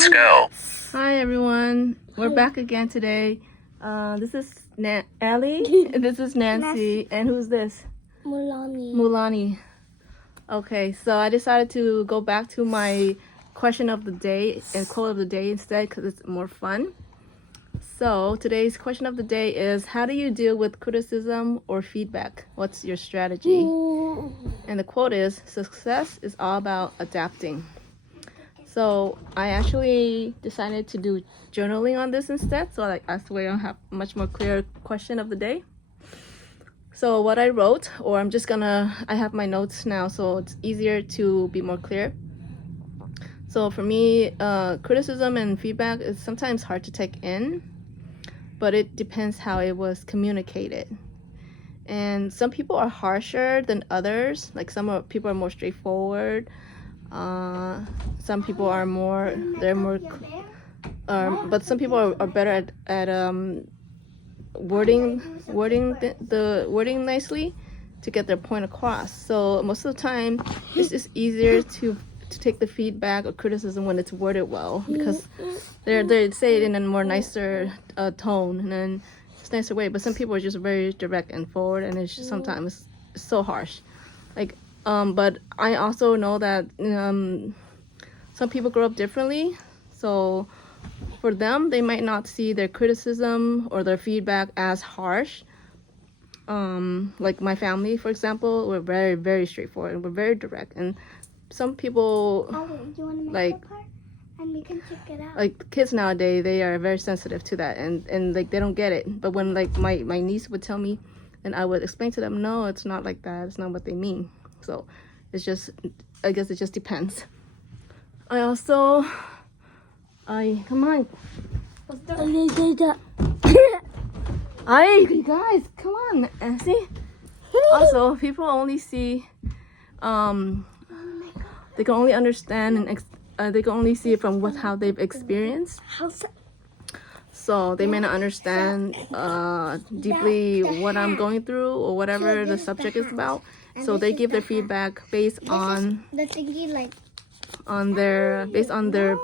Let's go. Hi everyone, we're back again today. This is Allie, and this is Nancy, and who's this? Mulani. Okay, so I decided to go back to my question of the day and quote of the day instead because it's more fun. So today's question of the day is, how do you deal with criticism or feedback? What's your strategy? And the quote is, success is all about adapting. So I actually decided to do journaling on this instead, so that's the way I'll have a much more clear question of the day. So what I wrote, or I have my notes now, so it's easier to be more clear. So for me, criticism and feedback is sometimes hard to take in, but it depends how it was communicated. And some people are harsher than others, like people are more straightforward. Some people are but some people are better at wording the wording nicely to get their point across. So most of the time it's just easier to take the feedback or criticism when it's worded well, because they say it in a more nicer tone and then it's a nicer way. But some people are just very direct and forward, and it's just sometimes it's so harsh. But I also know that some people grow up differently, so for them, they might not see their criticism or their feedback as harsh. Like my family, for example, we're very, very straightforward and we're very direct. And some people, and we can check it out. like kids nowadays, they are very sensitive to that, and like they don't get it. But when like my niece would tell me, and I would explain to them, no, it's not like that. It's not what they mean. So I guess it just depends. Come on. You guys, come on. See? Also, people only see, they can only understand and they can only see it from how they've experienced. So they may not understand deeply what I'm going through or whatever the subject is about. So they give their feedback based on their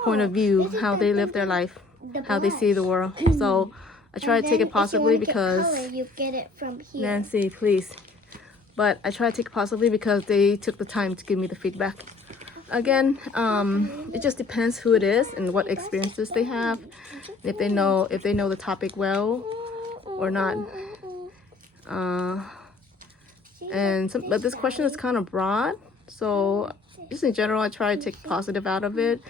point of view, how they live their life, how they see the world. So I try to take it positively because you get it from here. Nancy, please. But I try to take it positively because they took the time to give me the feedback. Again, it just depends who it is and what experiences they have, if they know the topic well or not. But this question is kind of broad, so just in general, I try to take positive out of it.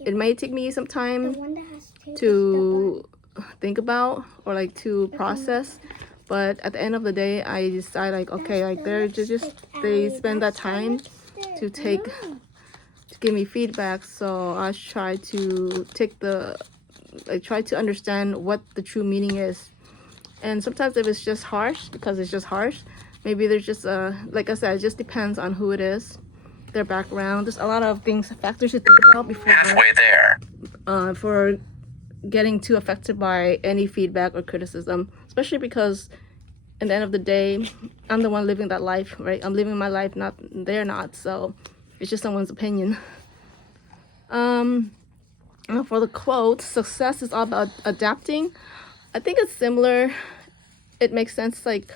It may take me some time to think about or like to process, but at the end of the day, I decide like, okay, like they spend that time to give me feedback, so I try to try to understand what the true meaning is. And sometimes if it's just harsh, because it's just harsh, maybe there's just like I said, it just depends on who it is, their background. There's a lot of factors to think about before Halfway there. For getting too affected by any feedback or criticism, especially because at the end of the day, I'm the one living that life, right? I'm living my life, they're not, so it's just someone's opinion. For the quote, success is all about adapting. I think it's similar. It makes sense, like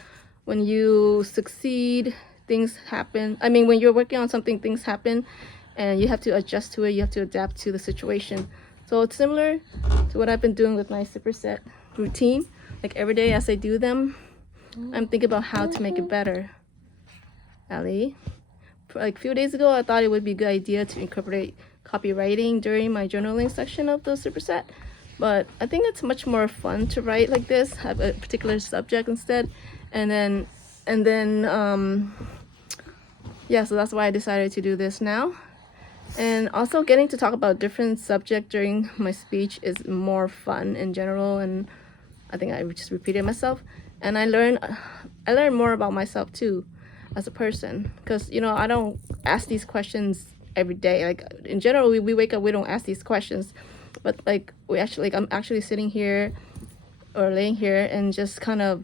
when you succeed, things happen. I mean, when you're working on something, things happen and you have to adjust to it. You have to adapt to the situation. So it's similar to what I've been doing with my Superset routine. Like every day as I do them, I'm thinking about how to make it better. Allie, like a few days ago, I thought it would be a good idea to incorporate copywriting during my journaling section of the Superset. But I think it's much more fun to write like this, have a particular subject instead. And then, so that's why I decided to do this now. And also getting to talk about different subjects during my speech is more fun in general. And I think I just repeated myself. And I learn more about myself too as a person. Because, I don't ask these questions every day. Like in general, we wake up, we don't ask these questions. But like I'm actually sitting here or laying here and just kind of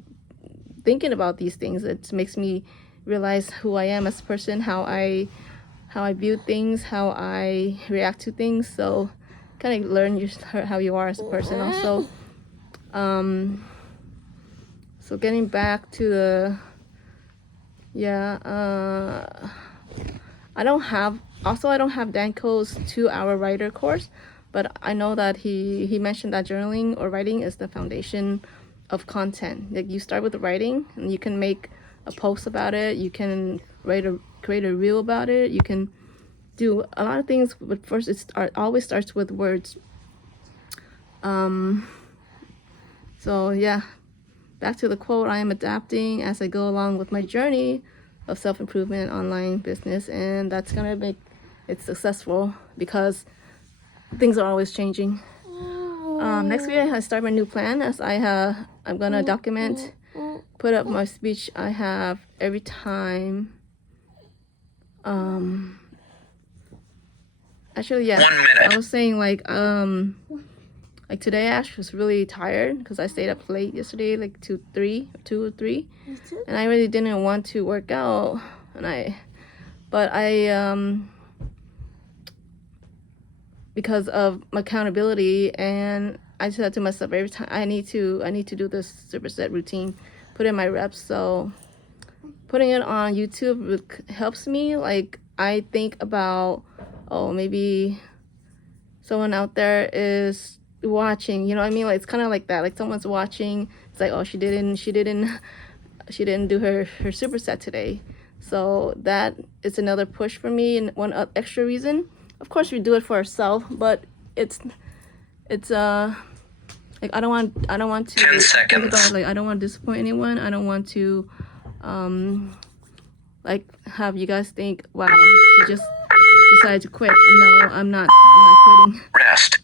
thinking about these things. It makes me realize who I am as a person, how I view things, how I react to things. So kind of learn how you are as a person also. So getting back to the, I don't have Danko's 2-hour writer course, but I know that he mentioned that journaling or writing is the foundation of content. Like, you start with the writing, and you can make a post about it, you can create a reel about it, you can do a lot of things, but first it always starts with words. So yeah, back to the quote, I am adapting as I go along with my journey of self-improvement and online business, and that's gonna make it successful because things are always changing. Next week I start my new plan, as I'm gonna document, put up my speech I have every time. Actually, yeah, 1 minute. I was saying like today I actually was really tired because I stayed up late yesterday, like 2 or 3, and I really didn't want to work out, but I because of my accountability, and I said to myself every time I need to do this superset routine, put in my reps. So putting it on YouTube helps me. Like, I think about, oh, maybe someone out there is watching, you know what I mean? Like, it's kind of like that, like someone's watching. It's like, oh, she didn't do her superset today. So that is another push for me, and one extra reason. Of course, we do it for ourselves, but it's like, I don't want to 10 seconds. think about, like, I don't want to disappoint anyone. I don't want to like have you guys think, wow, she just decided to quit. No, I'm not quitting. Rest.